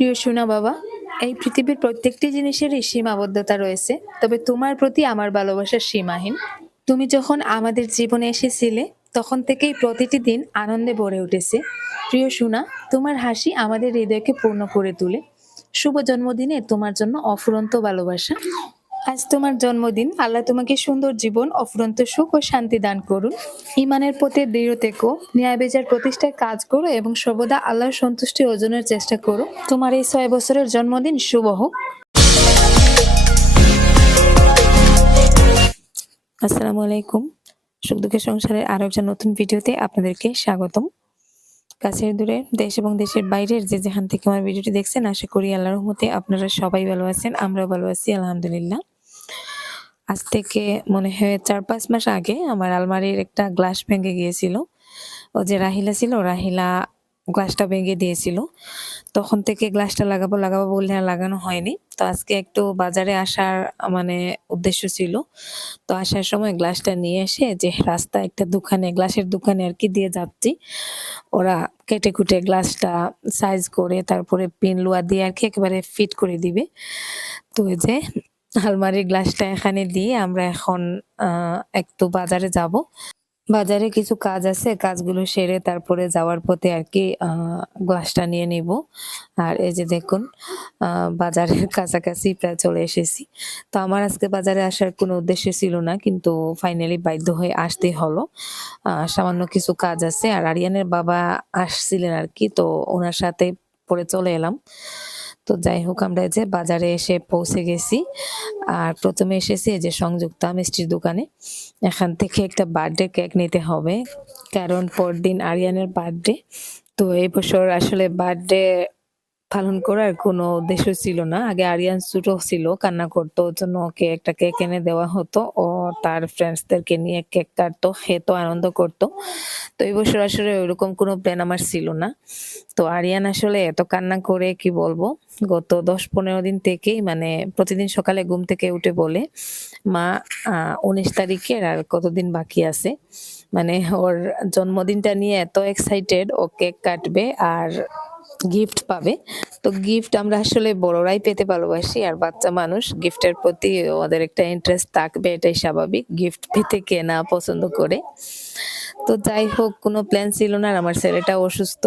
প্রিয় সোনা বাবা, এই পৃথিবীর প্রত্যেকটি জিনিসেরই সীমাবদ্ধতা রয়েছে, তবে তোমার প্রতি আমার ভালোবাসা সীমাহীন। তুমি যখন আমাদের জীবনে এসেছিলে, তখন থেকেই প্রতিটি দিন আনন্দে ভরে উঠেছে। প্রিয় সোনা, তোমার হাসি আমাদের হৃদয়কে পূর্ণ করে তোলে। শুভ জন্মদিনে তোমার জন্য অফুরন্ত ভালোবাসা। আজ তোমার জন্মদিন। আল্লাহ তোমাকে সুন্দর জীবন, অফুরন্ত সুখ ও শান্তি দান করুন। ইমানের পথে দৃঢ় থেকো, ন্যায় বেজার প্রতিষ্ঠায় কাজ করো এবং সর্বদা আল্লাহর সন্তুষ্টি অর্জনের চেষ্টা করো। তোমার এই ছয় বছরের জন্মদিন শুভ হোক। আসসালামু আলাইকুম। সুখ দুঃখের সংসারের আরও একটা নতুন ভিডিওতে আপনাদেরকে স্বাগতম। কাছের দূরে দেশ এবং দেশের বাইরের যে যেখান থেকে আমার ভিডিওটি দেখছেন, আশা করি আল্লাহর রহমতে আপনারা সবাই ভালো আছেন, আমরাও ভালো আছি, আলহামদুলিল্লাহ। আজ থেকে মনে হয় চার পাঁচ মাস আগে আমার আলমারির একটা গ্লাস ভেঙে গিয়েছিল। ও যে রাহিলা ছিল, রাহিলা গ্লাসটা ভেঙে দিয়েছিল। তখন থেকে গ্লাসটা লাগাবো লাগাবো বললে আর লাগানো হয়নি। তো আজকে একটু বাজারে আসার মানে উদ্দেশ্য ছিল। তো আসার সময় গ্লাসটা নিয়ে এসে যে রাস্তা একটা দোকানে, গ্লাসের দোকানে আর কি দিয়ে যাচ্ছি। ওরা কেটে কুটে গ্লাসটা সাইজ করে তারপরে পিন লোয়া দিয়ে আর কি একেবারে ফিট করে দিবে। তো যে আলমারির গ্লাসটা এখানে দিয়ে আমরা এখন একটু বাজারে যাব। বাজারে কিছু কাজ আছে, কাজগুলো সেরে তারপরে যাওয়ার পথে আর কি গ্লাসটা নিয়ে নিব। আর এই যে দেখুন বাজারের কাছাকাছি প্রায় চলে এসেছি। তো আমার আজকে বাজারে আসার কোনো উদ্দেশ্য ছিল না, কিন্তু ফাইনালি বাধ্য হয়ে আসতে হলো। সামান্য কিছু কাজ আছে। আর আরিয়ানের বাবা আসছিলেন আর কি, তো ওনার সাথে পরে চলে এলাম। তো যাই হোক, আমরা যে বাজারে এসে পৌঁছে গেছি। আর প্রথমে এসেছি এই যে সংযুক্ত মিষ্টির দোকানে। এখান থেকে একটা বার্থডে কেক নিতে হবে। কারণ পরদিন আরিয়ানের বার্থডে তো এই বছর আসলে বার্থডে পালন করার কোনো উদ্দেশ্য ছিল না। আগে আরিয়ান ছোটো ছিল, কান্না করতো, ওর জন্য ওকে একটা কেক এনে দেওয়া হতো। ও তার ফ্রেন্ডসদেরকে নিয়ে কেক কাটতো, খেতো, আনন্দ করতো। তো এই বছর আসলে ওইরকম কোনো প্ল্যান আমার ছিল না। তো আরিয়ান আসলে এত কান্না করে, কি বলব? গত দশ পনেরো দিন থেকেই মানে প্রতিদিন সকালে ঘুম থেকে উঠে বলে, মা উনিশ তারিখের আর কতদিন বাকি আছে? মানে ওর জন্মদিনটা নিয়ে এত এক্সাইটেড ও কেক কাটবে আর গিফট পাবে। তো গিফট আমরা আসলে বড়রাই পেতে ভালোবাসি আর বাচ্চা মানুষ গিফটের প্রতি ওদের একটা ইন্টারেস্ট থাকবে, এটাই স্বাভাবিক। গিফট পেতে কে না পছন্দ করে। তো যাই হোক, কোনো প্ল্যান ছিল না আর আমার ছেলেটা অসুস্থ।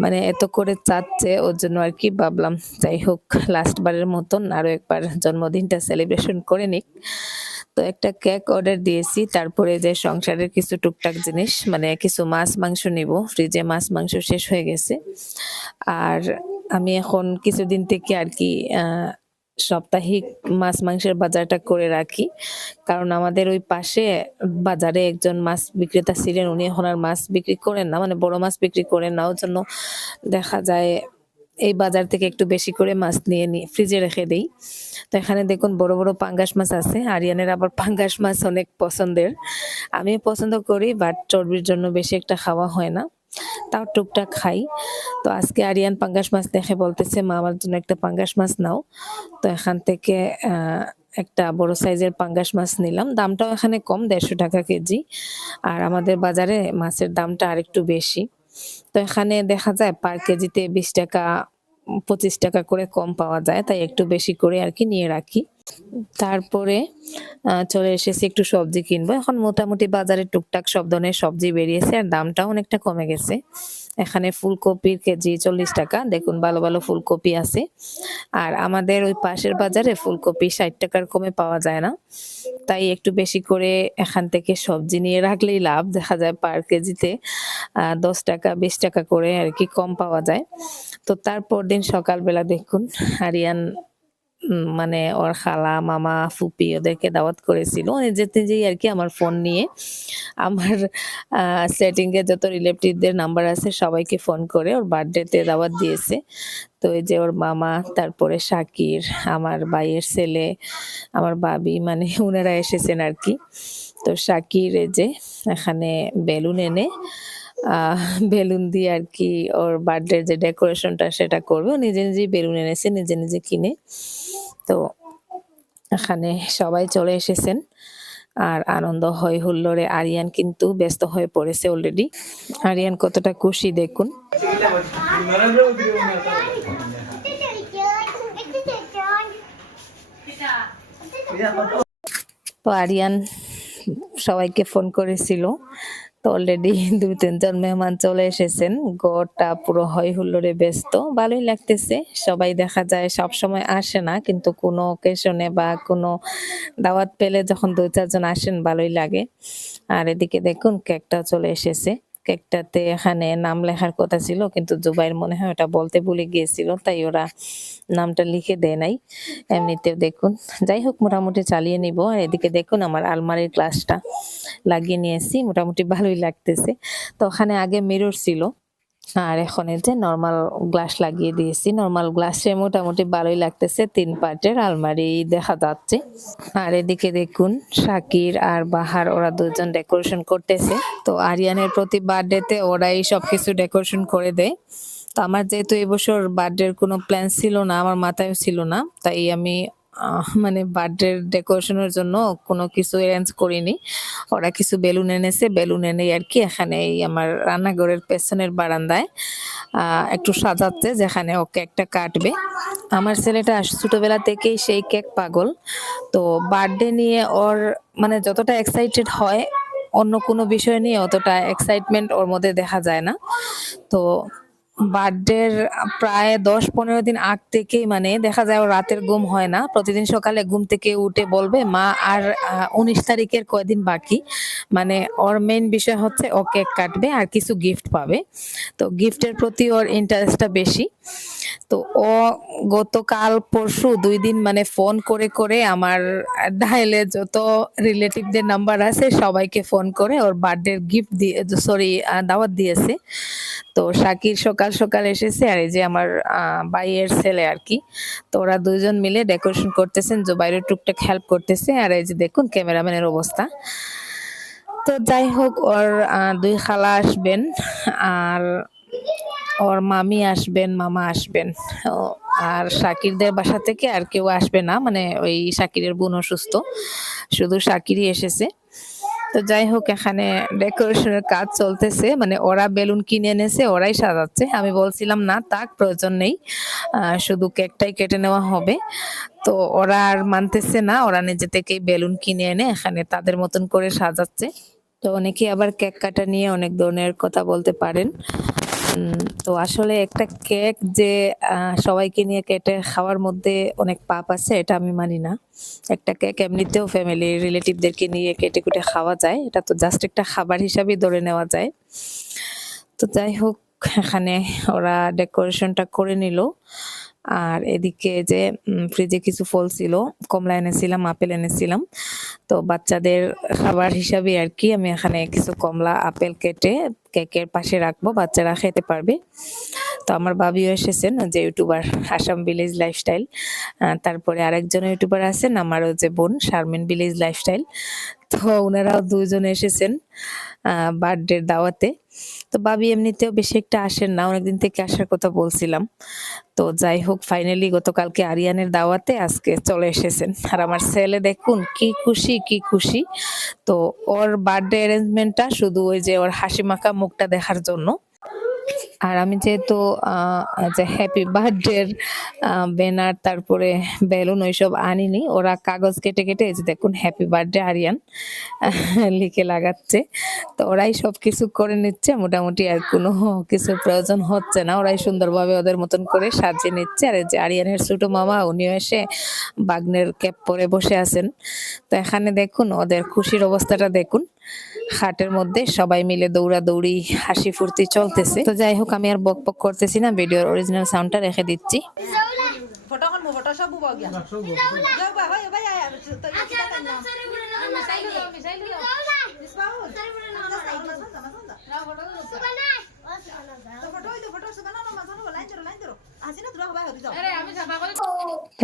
মানে এত করে চাচ্ছে, ওর জন্য আর কি ভাবলাম। যাই হোক লাস্ট বারের মতন আরও একবার জন্মদিনটা সেলিব্রেশন করে নিক। তো একটা কেক অর্ডার দিয়েছি। তারপরে যে সংসারের কিছু টুকটাক জিনিস মানে কিছু মাছ, মাংস নিব। ফ্রিজে মাছ, মাংস শেষ হয়ে গেছে। আর আমি এখন কিছুদিন থেকে আর কি সাপ্তাহিক মাছ, মাংসের বাজারটা করে রাখি। কারণ আমাদের ওই পাশে বাজারে একজন মাছ বিক্রেতা ছিলেন। উনি এখন আর মাছ বিক্রি করেন না মানে বড় মাছ বিক্রি করেন না। ওর জন্য দেখা যায় এই বাজার থেকে একটু বেশি করে মাছ নিয়ে নিয়ে ফ্রিজে রেখে দিই। তো এখানে দেখুন বড় বড় পাঙ্গাস মাছ আছে, আরিয়ানের আবার পাঙ্গাস মাছ অনেক পছন্দের। আমি পছন্দ করি বাট চর্বির জন্য বেশি একটা খাওয়া হয় না। তাও টুকটাক খাই। তো আজকে আরিয়ান পাঙ্গাস মাছ দেখে বলতেছে, মা, আমার জন্য একটা পাঙ্গাস মাছ নাও। তো এখান থেকে একটা বড় সাইজের পাঙ্গাস মাছ নিলাম। দামটাও এখানে কম, দেড়শো টাকা কেজি। আর আমাদের বাজারে মাছের দামটা আরেকটু বেশি। তো এখানে দেখা যায় পার কেজিতে বিশ টাকা, পঁচিশ টাকা করে কম পাওয়া যায়, তাই একটু বেশি করে আর কি নিয়ে রাখি। তারপরে চলে এসেছি একটু সবজি কিনবো। এখন মোটামুটি বাজারে টুকটাক সব ধরনের সবজি বেরিয়েছে আর দামটাও অনেকটা কমে গেছে। এখানে ফুলকপির কেজি চল্লিশ টাকা। দেখুন, ভালো ভালো ফুলকপি আছে। আর আমাদের ওই পাশের বাজারে ফুলকপি ষাট টাকার কমে পাওয়া যায় না। তাই একটু বেশি করে এখান থেকে সবজি নিয়ে রাখলেই লাভ। দেখা যায় পার কেজিতে দশ টাকা, বিশ টাকা করে আর কি কম পাওয়া যায়। তো তারপর দিন সকালবেলা দেখুন, আরিয়ান মানে ওর খালা, মামা, ফুপি ওদেরকে দাওয়াত করেছিল। যেতে যেই আর কি আমার ফোন নিয়ে আমার সেটিং এ যত রিলেটিভদের নাম্বার আছে সবাইকে ফোন করে ওর বার্থডেতে দাওয়াত দিয়েছে। তো এই যে ওর মামা, তারপরে শাকির আমার ভাইয়ের ছেলে, আমার ভাবি মানে ওনারা এসেছেন আর কি। তো শাকির এই যে এখানে বেলুন এনে বেলুন দিয়ে আর কি ওর বার্থডে যে ডেকোরেশনটা সেটা করবে। ও নিজে নিজেই বেলুন এনেছে, নিজে নিজে কিনে। তো এখানে সবাই চলে এসেছেন। আর আনন্দ হয় হুল্লোরে আরিয়ান কিন্তু ব্যস্ত হয়ে পড়েছে অলরেডি আরিয়ান কতটা খুশি দেখুন। তো আরিয়ান সবাইকে ফোন করেছিল। তো অলরেডি দুই তিনজন মেহমান চলে এসেছেন। গড়টা পুরো হই হুল্লোরে ব্যস্ত। ভালোই লাগতেছে। সবাই দেখা যায় সব সময় আসে না, কিন্তু কোনো অকেশনে বা কোনো দাওয়াত পেলে যখন দুই চারজন আসেন, ভালোই লাগে। আর এদিকে দেখুন কেকটা চলে এসেছে। কেকটাতে এখানে নাম লেখার কথা ছিল, কিন্তু জুবাইর মনে হয় ওটা বলতে ভুলে গিয়েছিল, তাই ওরা নামটা লিখে দেয় নাই। এমনিতেও দেখুন, যাই হোক, মোটামুটি চালিয়ে নিব। আর এদিকে দেখুন, আমার আলমারির ক্লাসটা লাগিয়ে নিয়েছি, মোটামুটি ভালোই লাগতেছে। তো ওখানে আগে মিরর ছিল আর এখন এই যে নর্মাল গ্লাস লাগিয়ে দিয়েছি। নর্মাল গ্লাসে মোটামুটি ভালোই লাগতেছে, তিন পার্টের আলমারি দেখা যাচ্ছে। আর এদিকে দেখুন, শাকির আর বাহার, ওরা দুজন ডেকোরেশন করতেছে। তো আরিয়ানের প্রতি বার্থডেতে ওরাই সবকিছু ডেকোরেশন করে দেয়। তো আমার যেহেতু এবছর বার্থডের কোনো প্ল্যান ছিল না, আমার মাথায় ছিল না, তাই আমি মানে বার্থডে ডেকোরেশনের জন্য কোনো কিছু অ্যারেঞ্জ করিনি। ওরা কিছু বেলুন এনেছে, বেলুন এনে আর কি এখানে এই আমার রান্নাঘরের পেছনের বারান্দায় একটু সাজাচ্ছে যেখানে ও কেকটা কাটবে। আমার ছেলেটা ছোটবেলা থেকেই সেই কেক পাগল। তো বার্থডে নিয়ে ওর মানে যতটা এক্সাইটেড হয়, অন্য কোনো বিষয় নিয়ে অতটা এক্সাইটমেন্ট ওর মধ্যে দেখা যায় না। তো বার্থডের প্রায় দশ পনেরো দিন আগ থেকেই মানে দেখা যায় রাতের ঘুম হয় না। প্রতিদিন সকালে ঘুম থেকে উঠে বলবে, মা, আর উনিশ তারিখের কয়দিন বাকি? মানে ওর মেইন বিষয় হচ্ছে ও কেক কাটবে আর কিছু গিফট পাবে। তো গিফটের প্রতি ওর ইন্টারেস্টটা বেশি। তো ও গতকাল পরশু দুই দিন মানে ফোন করে করে আমার ডায়ালে যত রিলেটিভদের নাম্বার আছে সবাইকে ফোন করে ওর বার্থডে গিফট দিয়ে সরি দাওয়াত দিয়েছে। তো শাকির সকাল সকাল এসেছে আর এই যে আমার ভাইয়ের ছেলে আর কি। তো ওরা দুজন মিলে ডেকোরেশন করতেছেন, জুবাইর টুকটাক হেল্প করতেছে আর এই যে দেখুন ক্যামেরাম্যানের অবস্থা। তো যাই হোক, ওর দুই খালা আসবেন আর ওর মামি আসবেন, মামা আসবেন। আর শাকিরদের বাসা থেকে আর কেউ আসবে না মানে ওই শাকিরের বোন অসুস্থ শুধু শাকিরই এসেছে। তো যাই হোক, এখানে ডেকোরেশনের কাজ চলতেছে। মানে ওরা বেলুন কিনে এনেছে, ওরাই সাজাচ্ছে। আমি বলছিলাম, না, তাক, প্রয়োজন নেই। শুধু কেকটাই কেটে নেওয়া হবে। তো ওরা আর মানতেছে না, ওরা নিজে থেকেই বেলুন কিনে এনে এখানে তাদের মতন করে সাজাচ্ছে। তো অনেকেই আবার কেক কাটা নিয়ে অনেক ধরনের কথা বলতে পারেন। তো আসলে একটা কেক যে সবাইকে নিয়ে কেটে খাওয়ার মধ্যে অনেক পাপ আছে, এটা আমি মানি না। একটা কেক এমনিতেও ফ্যামিলি রিলেটিভদেরকে নিয়ে কেটে কুটে খাওয়া যায়, এটা তো জাস্ট একটা খাবার হিসাবেই ধরে নেওয়া যায়। তো যাই হোক, এখানে ওরা ডেকোরেশনটা করে নিল। আর এদিকে যে ফ্রিজে কিছু ফল ছিল, কমলা এনেছিলাম, আপেল এনেছিলাম। তো বাচ্চাদের খাবার হিসাবে আর কি আমি এখানে কিছু কমলা, আপেল কেটে কেকের পাশে রাখব, বাচ্চারা খেতে পারবে। তো আমার বাবিও এসেছেন যে ইউটিউবার, আসাম ভিলেজ লাইফস্টাইল তারপরে আরেকজন ইউটিউবার আছেন, আমারও যে বোন, শারমিন ভিলেজ লাইফস্টাইল তো ওনারাও দুজন এসেছেন বার্থডের দাওয়াতে। তো বাবি এমনিতেও বেশি একটা আসেন না, অনেকদিন থেকে আসার কথা বলছিলাম। তো যাই হোক ফাইনালি গতকালকে আরিয়ানের দাওয়াতে আজকে চলে এসেছেন। আর আমার ছেলে দেখুন, কি খুশি কি খুশি। তো ওর বার্থডে অ্যারেঞ্জমেন্টটা শুধু ওই যে ওর হাসি মাখা মুখটা দেখার জন্য। আর আমি যেহেতু যে হ্যাপি বার্থডের ব্যানার তারপরে বেলুন ওইসব আনিনি, ওরা কাগজ কেটে কেটে এই যে দেখুন হ্যাপি বার্থডে আরিয়ান লিখে লাগাচ্ছে। তো ওরাই সব কিছু করে নিচ্ছে, মোটামুটি আর কোনো কিছু প্রয়োজন হচ্ছে না। ওরাই সুন্দরভাবে ওদের মতন করে সাজিয়ে নিচ্ছে। আর এই যে আরিয়ানের ছোট মামা, উনিও এসে বাগনের ক্যাপ পরে বসে আছেন। তো এখানে দেখুন, ওদের খুশির অবস্থাটা দেখুন। খাটের মধ্যে সবাই মিলে দৌড়াদৌড়ি, হাসি ফুর্তি চলতেছে। তো যাই হোক আমি আর বক বক করতেছি না ভিডিওর অরিজিনাল সাউন্ডটা রেখে দিচ্ছি। ফটো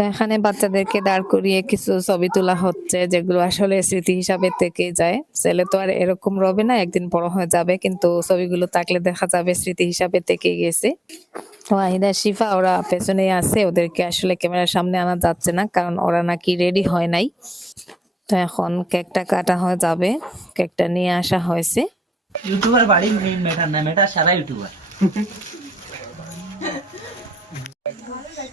এখানে বাচ্চাদেরকে দাঁড় করিয়ে কিছু ছবি তোলা হচ্ছে, যেগুলো আসলে স্মৃতি হিসাবে থেকে যায়। ছেলে তো আর এরকম রবে না, একদিন বড় হয়ে যাবে, কিন্তু ছবিগুলো থাকলে দেখা যাবে স্মৃতি হিসাবে থেকে গেছে। ওয়াহিদা, শিফা, ওরা পেছনে আছে, ওদেরকে আসলে ক্যামেরার সামনে আনা যাচ্ছে না, কারণ ওরা নাকি রেডি হয় নাই। তো এখন কেকটা কাটা হয়ে যাবে, কেকটা নিয়ে আসা হয়েছে। ইউটিউবার বাড়ি মেইন মেটার না মেটার সারা ইউটিউবার।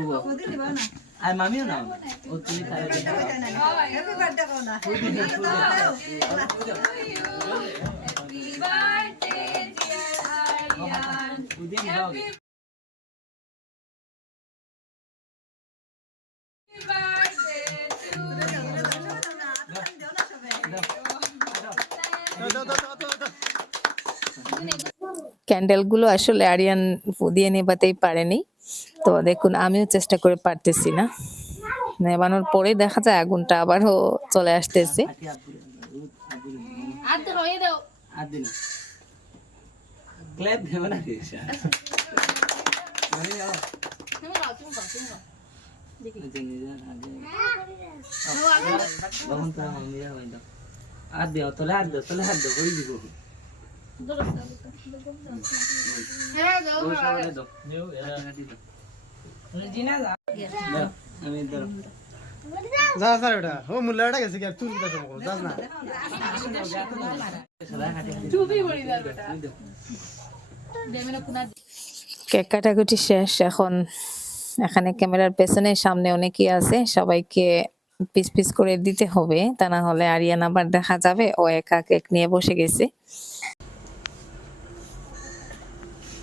উবা আর মামিও না ও তুমি তারে উদিন দাও ক্যান্ডেলগুলো আসলে আরিয়ান দিয়ে নেবাতেই পারেনি। তো দেখুন আমিও চেষ্টা করে পারতেছি না। নেবানোর পরে দেখা যায় আগুনটা আবারও চলে আসতেছে। আর দেও। তোলে আর দেও তোলে আর দেও। বই দিব। যাস না বেটা ও মুল্লাটা গেছে কি তুই কথা যাস না কেক কাটাকুটি শেষ, এখন এখানে ক্যামেরার পেছনে সামনে অনেকেই আছে, সবাইকে পিস পিস করে দিতে হবে, তা না হলে আরিয়ান আবার দেখা যাবে, ও একা কেক নিয়ে বসে গেছে।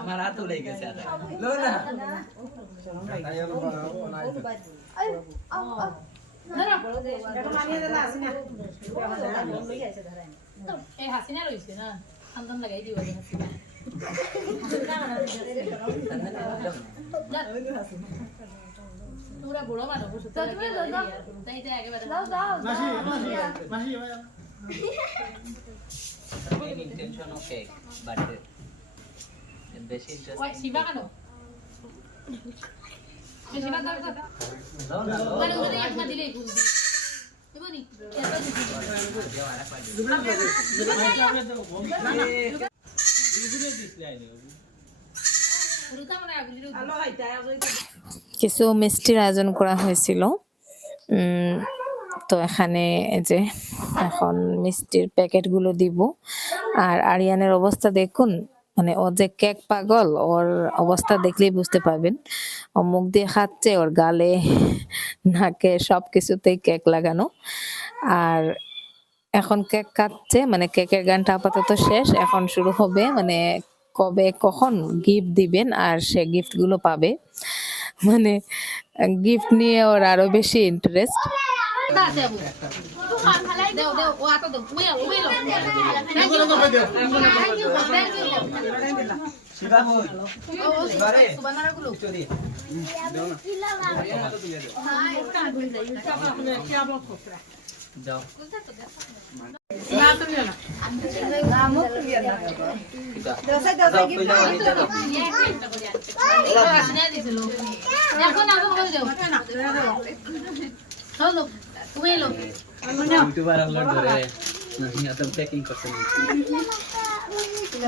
আমার হাত উড়ে গেছে লো না। হাসিনা রয়েছে না? খান্দন লাগাই দিব হাসিনা। তোমরা বুড়ো মানুষ তাই তো একেবারে ইন্টেনশন ওকে বাট বেশি ওই শিবা কেন শিবা দাও দাও দাও না এক মা দিলেই ভুল দি এবারে এত দিছি পুরোটা আগুলির কিছু মিষ্টির আয়োজন করা হয়েছিল। তো এখানে এই যে এখন মিষ্টির প্যাকেটগুলো দিব। আর আরিয়ানের অবস্থা দেখুন। মানে ও যে কেক পাগল, ওর অবস্থা দেখলেই বুঝতে পারবেন। ও মুখ দিয়ে খাচ্ছে, ওর গালে, নাকে সব কিছুতেই কেক লাগানো। আর এখন কেক কাটছে মানে কেকের গানটা আপাতত শেষ, এখন শুরু হবে মানে কবে, কখন গিফট দিবেন আর সে গিফটগুলো পাবে। মানে গিফট নিয়ে ওর আরও বেশি ইন্টারেস্ট না দেব দেও দেও ও আটা দেও উই উই লো thank you thank you thank you Shiba বই বারে সুবানারা গুলো চলি যাও এখন আগুন করে চলো উই ইউটিউবার আপলোড করে না প্যাকিং করতে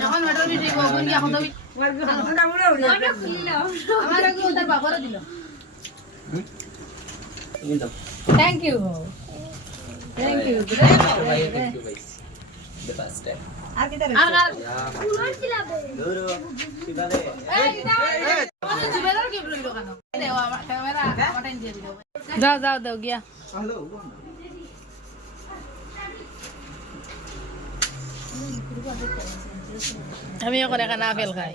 এখন মটর বিটি বগুন কি এখন আমার আগে ওদের বাবারা দিল thank you thank you thank you guys the first time আর কি যাও যাও দাও গিয়া। আমি এখন এখানে আপেল খাই।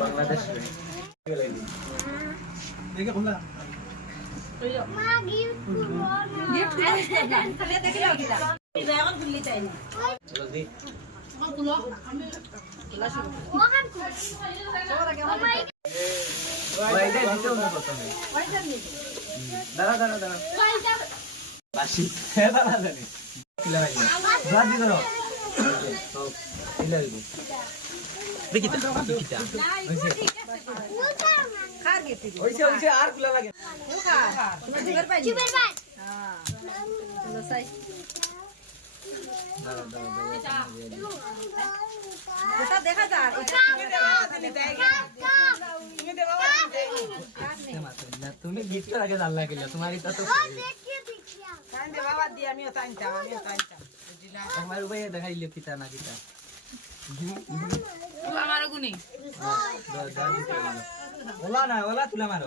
বাংলাদেশ দেখে দেখি দাঁড়া দাঁড়া দাঁড়া বাসি দাঁড়া জানি কিলা লাগবে বাদ দি ধরো তো কিলা লাগবে দেখিতা দেখিতা হইছে খার গেছি হইছে হইছে আর লাগে দেখা যায় তুমি গিফট আগে জানলা কিলা তোমার এটা তো দেখাইলে পিতা না আমার গুনি ওলা না ওলা তুলা মারো।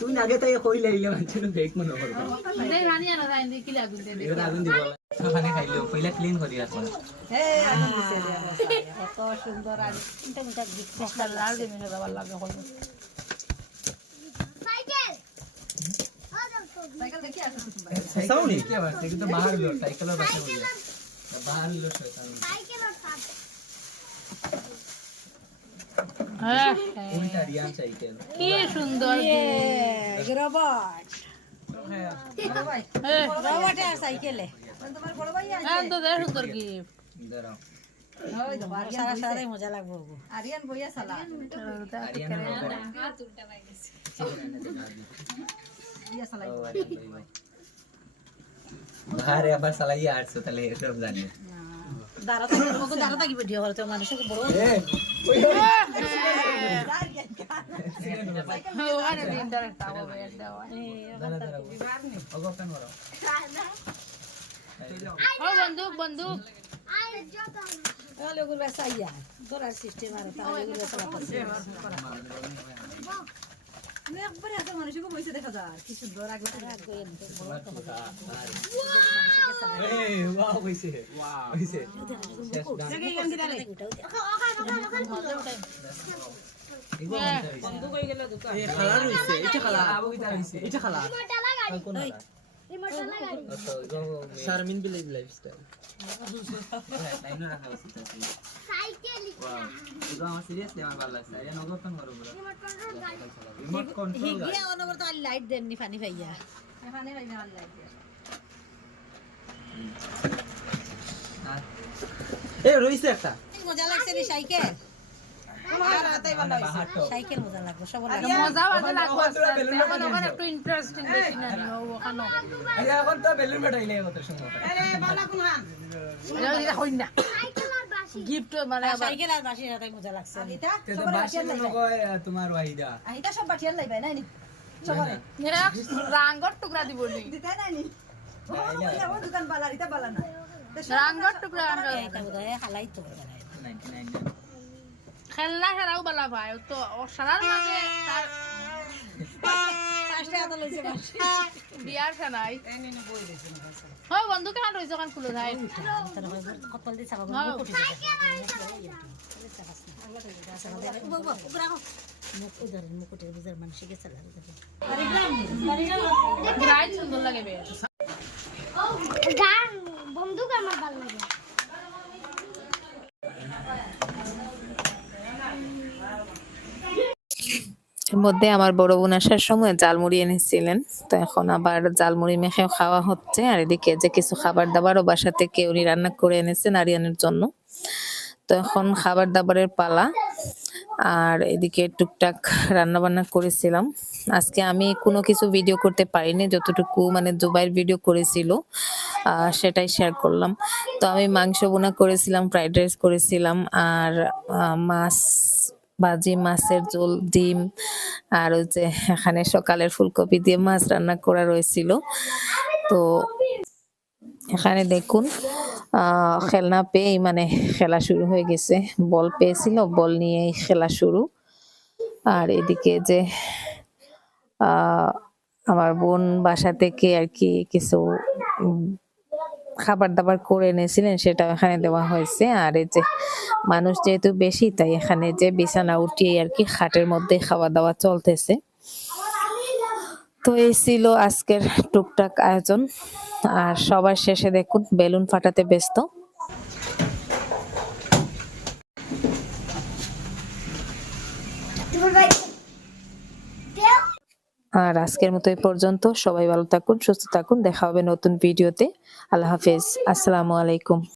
তুই আগে তাই কই লাইলে মানুষের বেক মনে করবে দেই রানি আনা রাইন দি কিলা গুন দে এবার আগুন দিব। পানি খাইলেও পয়লা ক্লিন করি আসো এই আগুন দিছে রে আবার। কত সুন্দর আগুন। লাল দে মেনে বাবার লাগে হল সাইকেল! দেখি আসো সাউনি? কি আবার সেটা তো বাহার লো বলি বাহার লো শয়তান। উল্টা সাইকেল। কি সুন্দর রবট। ভাই হ্যাঁ সাইকেলে। তোমার হ্যাঁ সুন্দর গিফট। সারা মজা লাগবে আরিয়ান বইয়া সালা। বাহারে আবার সালাই আটশো তাহলে এসব জানি। দাঁড়া থাকি তোমাকে দাঁড়া থাকি ভিডিও করতে মানুষকে বড় ওখানে দিন ধরে তাও বের দাঁড়া দাঁড়া ওগো ও বন্দুক বন্দুক ওগুলো সিস্টেম আর তাহলে ওগুলো একবারে এত মানুষকে বসে দেখা যায়। কি সুন্দর আগে এই খালা রইছে এটা খালা। এটা খালা? শারমিন বিলাই লাইফস্টাইল ফোন লাইট দেননি পানি পাইয়া পানি পাইয়া লাইট এ রইছে একটা। মজা লাগছে রে সাইকেল সাইকেল মজা লাগবে সব মজা বাজে লাগবে এখন ওখানে একটু ইন্টারেস্টিং বেশি না ওখানে এখন তো বেলুন মেটাইলে কত সময় এটা হই না। গিফট মানে সাইকেল আর বাসি সাথে মজা লাগছে। তেতো বাসি নকয় তোমার ওয়াহিদা? সব নি রাঙ্গর টুকরা দিব নি। নি দোকান বালা রিতা বালা না। রাঙ্গর টুকরা আনবে এটা বোধহয় হালাই তো। 99 খেলনা খেলাও বালা ভাই তো ও সারার মাঝে তার বিয়ার হয় বন্ধু কেন রয়েছে ওখান খুলে যায় সুন্দর বেশ। গান আমার ভালো লাগে। এর মধ্যে আমার বড় বোন আসার সময় জালমুড়ি এনেছিলেন। তো এখন আবার জালমুড়ি মেখেও খাওয়া হচ্ছে। আর এদিকে যে কিছু খাবার দাবারও বাসা থেকে উনি রান্না করে এনেছেন আরিয়ানের জন্য। তো এখন খাবার দাবারের পালা। আর এদিকে টুকটাক রান্না বান্না করেছিলাম। আজকে আমি কোনো কিছু ভিডিও করতে পারিনি, যতটুকু মানে দুবাইয়ের ভিডিও করেছিল সেটাই শেয়ার করলাম। তো আমি মাংস বোনা করেছিলাম ফ্রাইড রাইস করেছিলাম। আর মাছ ভাজি মাছের ঝোল, ডিম আর ওই যে এখানে সকালের ফুলকপি দিয়ে মাছ রান্না করা রয়েছিল। তো এখানে দেখুন খেলনা পেয়েই মানে খেলা শুরু হয়ে গেছে। বল পেয়েছিল, বল নিয়েই খেলা শুরু। আর এদিকে যে আমার বোন বাসা থেকে আর কি কিছু খাবার দাবার করে এনেছিলেন, সেটা এখানে দেওয়া হয়েছে। আর এই যে মানুষ যেহেতু বেশি, তাই এখানে যে বিছানা উঠিয়ে আর কি খাটের মধ্যে খাওয়া দাওয়া চলতেছে। তো এই ছিল আজকের টুকটাক আয়োজন। আর সবার শেষে দেখুন, বেলুন ফাটাতে ব্যস্ত তোমার ভাই দেও আর আজকের মতো এই পর্যন্ত। সবাই ভালো থাকুন, সুস্থ থাকুন। দেখা হবে নতুন ভিডিওতে। আল্লাহ হাফেজ। আসসালামু আলাইকুম।